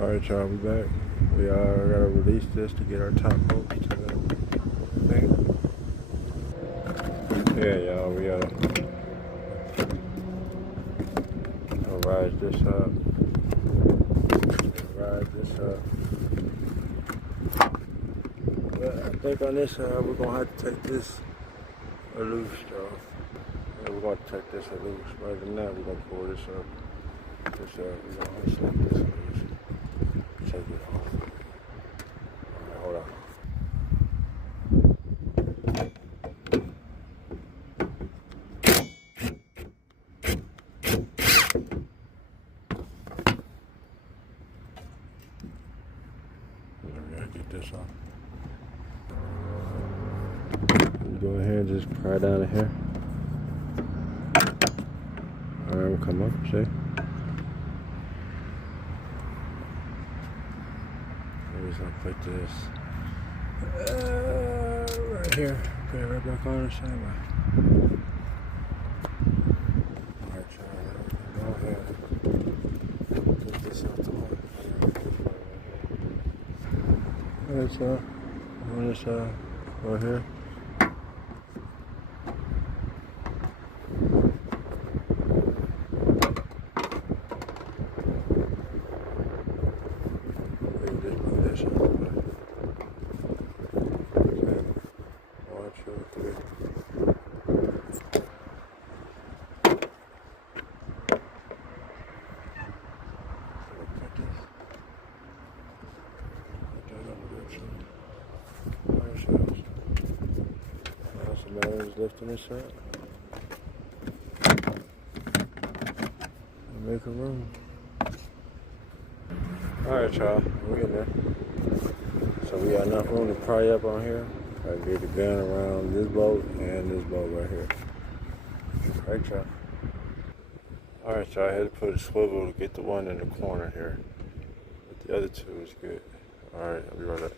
Alright y'all, we back. We gotta release this to get our top bolts to the thing. Yeah y'all, we gotta rise this up. But I think on this side we're gonna have to take this loose though. Yeah, we're gonna take this loose. Rather than that, we're gonna pull this up. We're gonna take this loose. Take it off. Alright, hold on. I gotta get this off. Go ahead and just pry down in here. Alright, we'll come up, see? We're just gonna put this right here. Put it right back on the same way. Alright, y'all, go ahead. Get this out the way. Alright, y'all. On this side, right here. Somebody's lifting this up. Make a room. Alright y'all, we're in there. So we got enough room to pry up on here. I get the gun around this bolt and this bolt right here. Alright y'all. Alright y'all, I had to put a swivel to get the one in the corner here. But the other two is good. Alright, I'll be right back.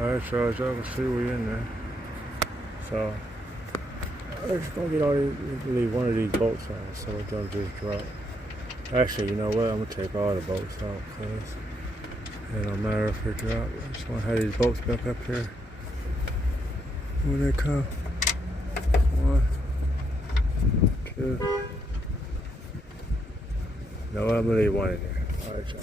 Alright y'all, as y'all can see we in there. So I'm just gonna get all these, leave one of these bolts on so it don't just drop. Actually, you know what? I'm gonna take all the bolts out because it don't matter if it drop. I just wanna have these bolts back up here when they come. 1, 2. No, I'm gonna leave one in there. Alright, y'all.